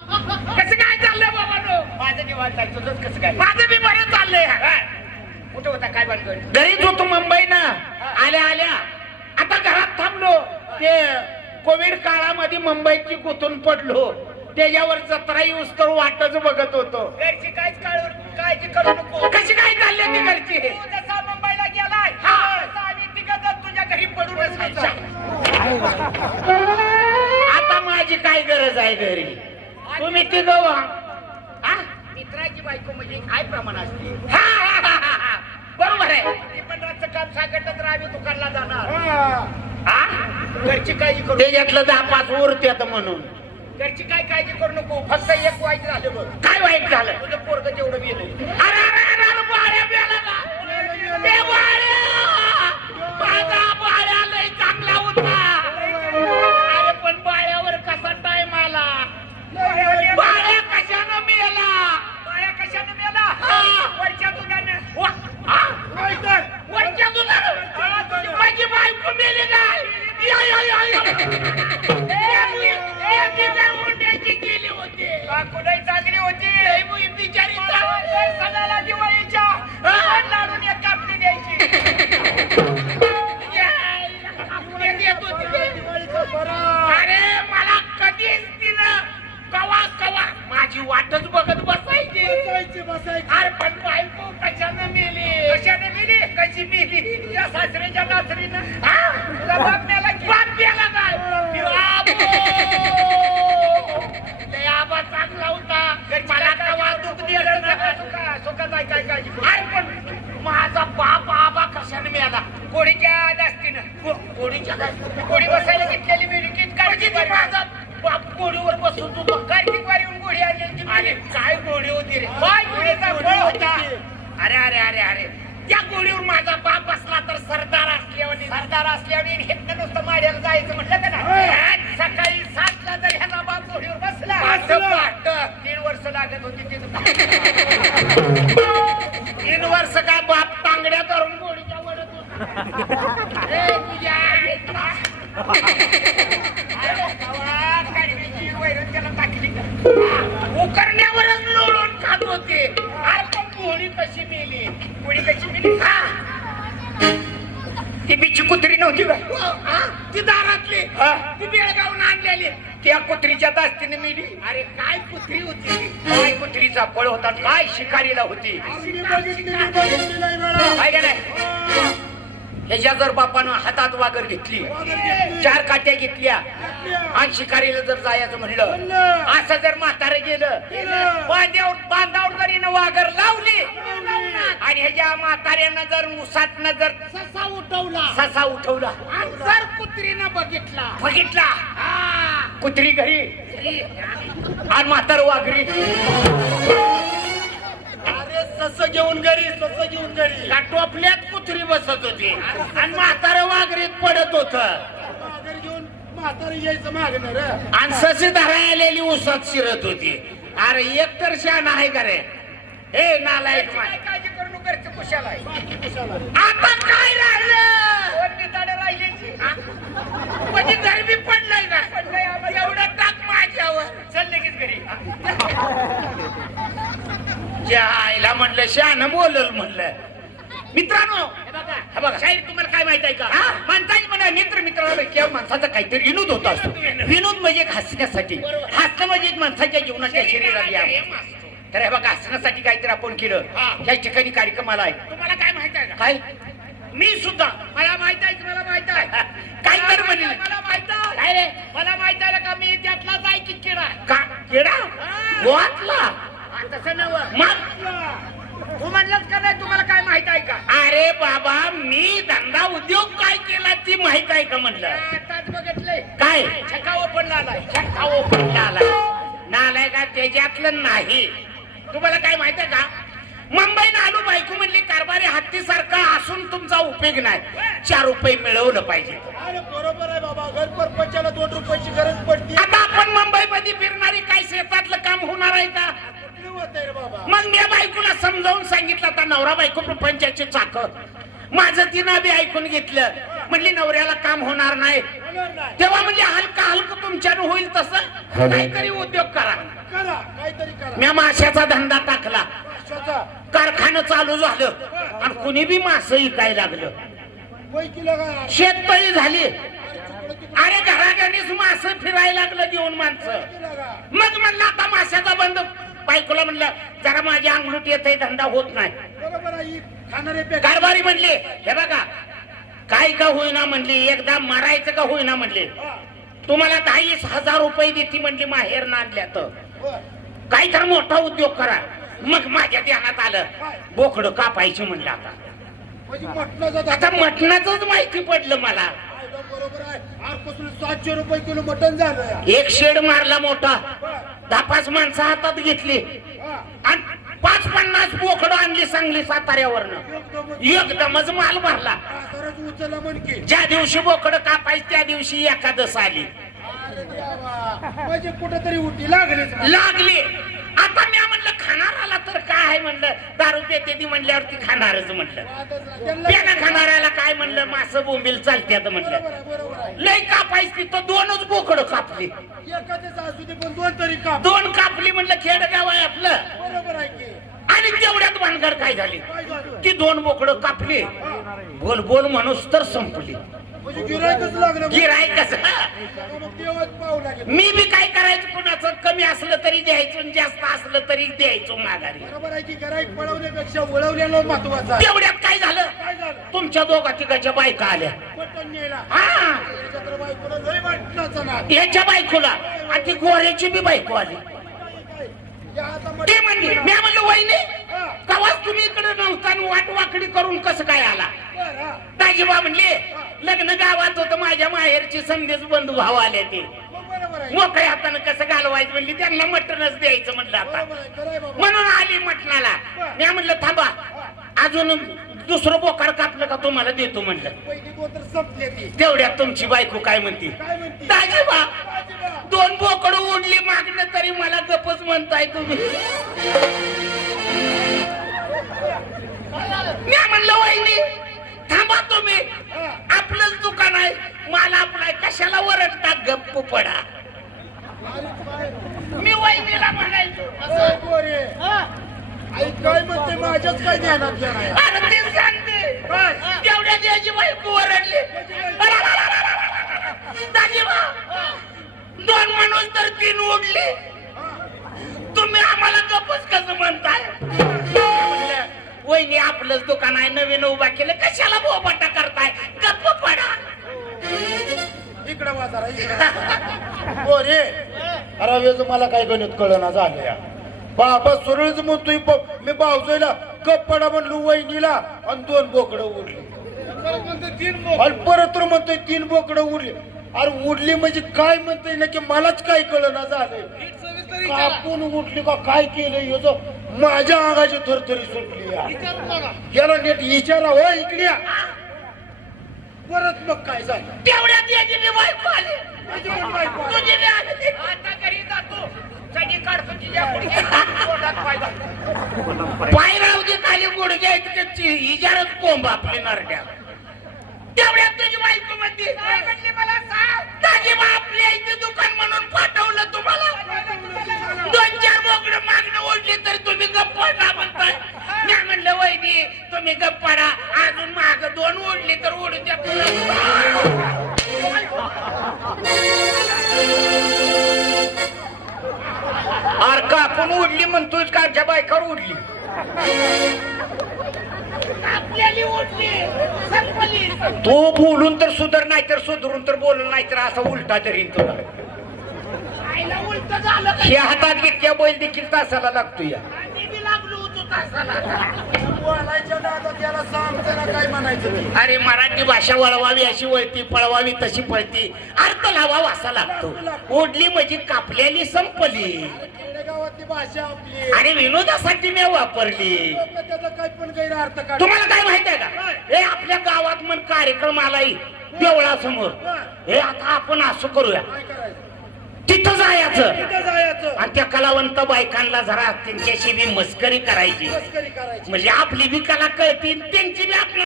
कसं काय चाललंय बाबांनो? माझं निवांत आहे. तुझंच कसं काय? माझं बी बरं चाललंय. हा. कुठं होता? काय बांधकड घरीच होतो मुंबईनं आल्या आल्या. आता घरात थांबलो. ते कोविड काळामध्ये मुंबईची गुंतून पडलो. त्याच्यावर जत्रा येऊस तर वाटच बघत होतो. घरची काहीच काळू काळजी करू नको. कशी काय चालली ती घरची? तू जसा मुंबईला गेलाय हा. तसा आम्ही तिघं तुझ्या घरी पडूनच राहायचं. आता माझी काय गरज आहे घरी? तुम्ही ती गवा मित्राची बायको म्हणजे काय प्रमाण असते? बरोबर आहे. ती पण रातचं काम सांगतच राहावी दुकानला जाणार. हा? घरची काळजी करू त्याच्यातलं दहा पाच उरत्यात म्हणून. घरची काय काळजी करू नको फक्त एक वाईट झालं बघ. काय वाईट झालं? तुझं पोरग जेवढं गेलं. अरे अरे अरे अरे बाळ्या मेला का? ते बाळ्या! माझा Yes, को- काय कोडी बसायला घेतलेली माझा बाप गोडीवर बसून तू कार्तिक वारी येऊन गोडी आणली अरे काय गोडी होती रे? काय गोडीचा फळ होता. अरे अरे अरे अरे. त्या गोडीवर माझा बाप असला तर सरदार असल्यावर सरदार असल्याने हेतनं नुसतं माड्याला जायचं म्हटलं का ना सकाळी सातला जर ह्याचा बाप गोडीवर बसला. तीन वर्ष लागत होती ती तीन वर्ष काय बाप तांगड्या उकरण्यावरच लोळून खात होते अरे पण कशी मेली कोणी कशी मिली ती बिची कुत्री नव्हती का ती दारातली ती बेळगावून आणलेली त्या कुत्रीच्या दास्तीने मिली अरे काय कुत्री होती काय कुत्रीचा फळ होता काय शिकारीला होती काय का नाही ह्याच्या जर बापानं हातात वागर घेतली. चार काट्या घेतल्या. आणि शिकारीला जर जायचं म्हणलं असं जर म्हातारं गेलं बांध्यावर बांधावर जर वागर लावली आणि ह्याच्या म्हाताऱ्यानं जर मुसातनं जर ससा उठवला. ससा उठवला. आणि जर कुत्रीनं बघितला. बघितला. हा. कुत्री घरी. आणि म्हातार वाघरी अरे सस घेऊन घरी सस घेऊन घरी. का टोपल्यात कुत्री बसत होती. आणि म्हातारं वाघरीत पडत होत. घेऊन म्हातारी यायचं मागणार आणि ससी धराय आलेली उसात शिरत होती. अरे एक तर शान आहे का रे? हे नालायक काय माय. काळजी करू नको घरचं कुशाला आहे. आता काय राहिलं? कोण बिचारं राहिल्याची? म्हणजे गरबी पडलंय का पडलंय आम्हाला. एवढं टाक माझ्यावर. चल लगेच घरी. ज्या आईला म्हणलं शान बोलल म्हणलं. मित्रांनो हे बघा. हा तुम्हाला काय माहीत आहे का? हा? माणसाची म्हणा मित्र मित्राला किंवा माणसाचा काहीतरी विनोद होत असतो. विनोद म्हणजे एक हसण्यासाठी हसणं म्हणजे एक माणसाच्या जीवनाच्या शरीराला व्यायाम. तर हे बघा हसण्यासाठी काहीतरी आपण केलं. हा. त्या ठिकाणी कार्यक्रमाला आहे. तुम्हाला काय माहीत आहे का? काय? मी सुद्धा. मला माहीत आहे की मला माहीत आहे. काय तर मला? माहीत आहे, मला माहीत आहे. काय रे? मला माहीत आहे का मी त्यातलाच आहे की किडा का? किडा? हा. वाचला? तसं नव मग तू म्हणलंच का नाही तुम्हाला काय माहीत आहे का अरे बाबा मी धंदा उद्योग काय केला ती माहीत आहे का म्हणलं? आताच बघितलंय. काय? छका ओपनला आलाय छक्का ओपनला आला नालाय. का? त्याच्यातलं नाही. तुम्हाला काय माहीत आहे का? मुंबईनं आलो बायको म्हणली कारभारी हत्तीसारखा असून तुमचा उपयोग नाही. चार रुपये मिळवलं पाहिजे. अरे बरोबर आहे बाबा. घर परपंचाला दोन रुपयाची गरज पडते. आता आपण मुंबई मध्ये फिरणारी काय शेतातलं काम होणार आहे का? कुठली होत आहे रे बाबा? मग मी बायकोला समजावून सांगितलं आता नवरा बायको प्रपंचाची चाक माझं तिनं बी ऐकून घेतलं. म्हणली नवऱ्याला काम होणार नाही. तेव्हा म्हणजे हलका हलक तुमच्यानं होईल तसं. काहीतरी उद्योग करा. म्या माशाचा धंदा टाकला. कारखानं चालू झालं. आणि कुणी बी मास इकायला लागलं. काय शेततळी झाली. अरे घराघरीच मास फिरायला लागलं देऊन माणसं? मग म्हणलं आता माशाचा बंद. बायकोला म्हणलं जरा माझी अंगलूट येते धंदा होत नाही. कारभारी म्हणले. हे बघा. काय का होईना म्हणली. एकदा मारायचं का होईना म्हणले. तुम्हाला दहावीस हजार रुपये देते म्हणली माहेर नांदल्या तर. काही तर मोठा उद्योग करा. मग माझ्या ध्यानात आलं. बोकड कापायची म्हणलं आता. म्हणजे. आता मटणाच माहिती पडलं मला. सातशे रुपये किलो मटण झालं. एक शेड मारला मोठा. दहा पाच माणसं हातात घेतली. आणि पाच पन्नास बोकडं आणली सांगली साताऱ्यावरनं एकदमच माल भरला ज्या दिवशी बोकड कापायची त्या दिवशी एकादश आली. म्हणजे कुठेतरी उठी लागलीच मला. लागली आता मी म्हणलं खाणाराला तर काय आहे? म्हणलं दारू पेते ती म्हणल्यावरती खाणारच म्हणलं. त्यांना- खाणाऱ्याला काय म्हणलं मास बोंबील चालत्यात म्हणलं. बरोबर आहे लय कापायची तर दोनच बोकड कापली. दोन तरी दोन कापली म्हणलं खेडगाव आहे आपलं. बरोबर आहे की. आणि तेवढ्यात भानगड काय झाली? ती दोन बोकड कापली. बोल बोल माणूस तर संपली. म्हणजे गिराय कसं मी बी काय करायचं कमी असलं तरी द्यायचं जास्त असलं तरी द्यायचो माघारी. बरोबर आहे की गिराईक पळवण्यापेक्षा वळवलेलं महत्वाचं आहे. तेवढ्यात काय झालं? काय झालं? तुमच्या दोघा तिघाच्या बायका आल्या. पटन हा. बायकोला लय याच्या बायकोला. आणि ती गोऱ्याची बी बायको आली. या आता मग- ते म्हणली मी म्हणलं वहिनी कवाच तुम्ही इकडे नव्हता आणि वाट वाकडी करून कसं काय आला? बरं, हा. दाजीबा म्हणले लग्न गावात होतं माझ्या माहेरची संदेश बंधू भाव आले ते. मोकळ्या हातानं कसं घालवायचं म्हणली? त्यांना मटणच द्यायचं म्हणलं आता. म्हणून आली मटणाला. मी म्हणलं थांबा अजून दुसरं बोकाड कापलं का तुम्हाला देतो म्हणलं. पहिली गोत्र संपली ती. तेवढ्यात तुमची बायको काय म्हणती? दाजीबा दाजीबा. दोन बोकड उडली मागणं तरी मला गपच म्हणताय तुम्ही. मी म्हणलं वहिनी थांबा तुम्ही आपलंच दुकान आहे मला आपलाय कशाला वरडता गप्प पडा अरे काय मी वहिनीला म्हणायचो असं गोरे आई काय माझ्याच काय घेणार अरे ते सांगते. काय? तेवढ्या त्याची बायको दाजीबा दोन माणूस तर तीन उडली. तुम्ही आम्हाला गपच कसं म्हणताय? म्हणलं, वहिनी आपलंच दुकान आहे नवीन उभा केलं. कशाला बोबाटा करताय? गप्प पडा. इकडे बाजारा इकडे. गोरे अरे वेज मला काय गणित कळना झालं या. बाबा सुरळीच म्हणतोय ब- मी बावजोयला कप्पडा म्हणलो वहिनीला आणि दोन बोकडं उडली. आणि परत तर म्हणतोय तीन बोकडं उडली. अरे उडली म्हणजे काय म्हणतोय नक्की मलाच काय कळना झालंय. कापून उठली का काय केलं ह्यो माझ्या अंगाची थरथरी सुटली. याला नीट विचारा हो इकडे. परत मग काय झालं? तेवढ्यात. तुझी आली आता घरी जातो. सगळी काढतो तिच्या गुडघ्यात पाय राहू दे खाली गुडघ्या इजारच कोंब आपली नरड्या तेवढ्यात तुझी बायको म्हणते काय म्हणली मला सांग? ताजी बा आपल्या इथे दुकान म्हणून पाठवलं तुम्हाला. दोन चार बोकडं मागणं ओढली तर तुम्ही गप्पा म्हणताय. मी म्हणलं वहिनी तुम्ही गप्पाडा अजून माग दोन ओढली तर ओढू द्या काच्या बायकावर उडली. तू बोलून तर सुधर नाही तर सुधरून तर बोलून नाही तर असा उलटा तरी तुला. उलट झालं हे हातात घेतल्या बैल देखील तासाला लागतो या. अरे मराठी भाषा वळवावी अशी वळती पळवावी तशी पळती. अर्थ लावावा असा लागतो. ओढली म्हणजे कापलेली संपली. खेडेगावातली भाषा आपली. आणि विनोदासाठी मी वापरली. लोकं त्याचा काय पण गैरअर्थ काढ तुम्हाला काय माहीत आहे का? हे आपल्या गावात म्हण कार्यक्रम आलाय देवळासमोर. हे आता आपण असं करूया. काय करायचं? तिथं जायचं. तिथं जायचं. आणि त्या कलावंत बायकांना जरा त्यांच्याशी बी मस्करी करायची. मस्करी करायची. म्हणजे आपली बी कला कळतील त्यांची बी आपल्या